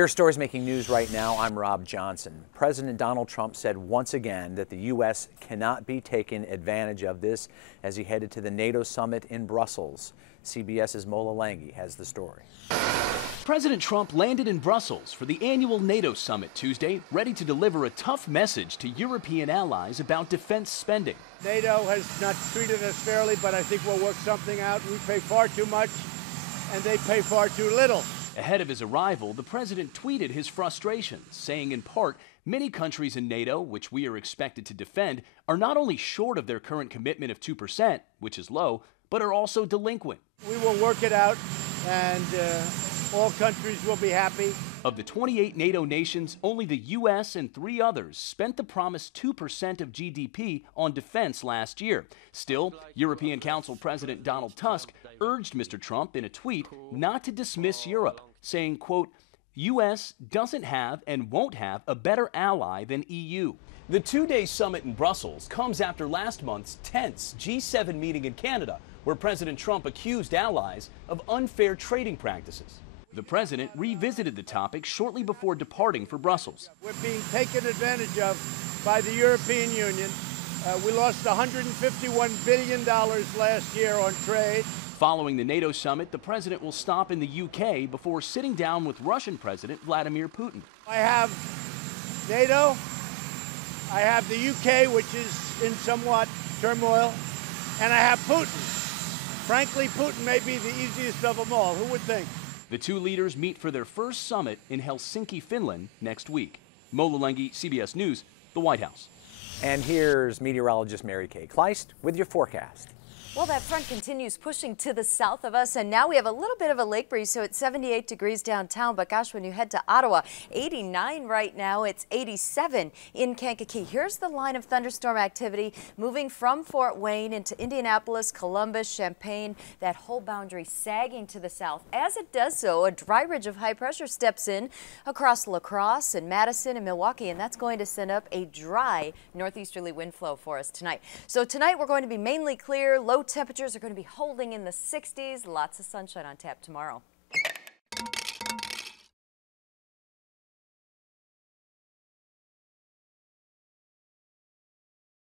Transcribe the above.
Here are stories making news right now. I'm Rob Johnson. President Donald Trump said once again that the U.S. cannot be taken advantage of this as he headed to the NATO summit in Brussels. CBS's Mola Lenghi has the story. President Trump landed in Brussels for the annual NATO summit Tuesday, ready to deliver a tough message to European allies about defense spending. NATO has not treated us fairly, but I think we'll work something out. We pay far too much, and they pay far too little. Ahead of his arrival, the president tweeted his frustrations, saying in part, many countries in NATO, which we are expected to defend, are not only short of their current commitment of 2%, which is low, but are also delinquent. We will work it out, and all countries will be happy. Of the 28 NATO nations, only the U.S. and 3 others spent the promised 2% of GDP on defense last year. Still, European Council President Donald Tusk urged Mr. Trump in a tweet not to dismiss Europe, saying, quote, U.S. doesn't have and won't have a better ally than EU. The 2-day summit in Brussels comes after last month's tense G7 meeting in Canada, where President Trump accused allies of unfair trading practices. The president revisited the topic shortly before departing for Brussels. We're being taken advantage of by the European Union. We lost $151 billion last year on trade. Following the NATO summit, the president will stop in the UK before sitting down with Russian President Vladimir Putin. I have NATO, I have the UK, which is in somewhat turmoil, and I have Putin. Frankly, Putin may be the easiest of them all. Who would think? The two leaders meet for their first summit in Helsinki, Finland next week. Mola Lenghi, CBS News, the White House. And here's meteorologist Kay Kleist with your forecast. Well, that front continues pushing to the south of us, and now we have a little bit of a lake breeze, so it's 78 degrees downtown. But gosh, when you head to Ottawa, 89 right now, it's 87 in Kankakee. Here's the line of thunderstorm activity moving from Fort Wayne into Indianapolis, Columbus, Champaign, that whole boundary sagging to the south. As it does so, a dry ridge of high pressure steps in across La Crosse and Madison and Milwaukee, and that's going to send up a dry northeasterly wind flow for us tonight. So tonight we're going to be mainly clear. Low temperatures are going to be holding in the 60s. Lots of sunshine on tap tomorrow.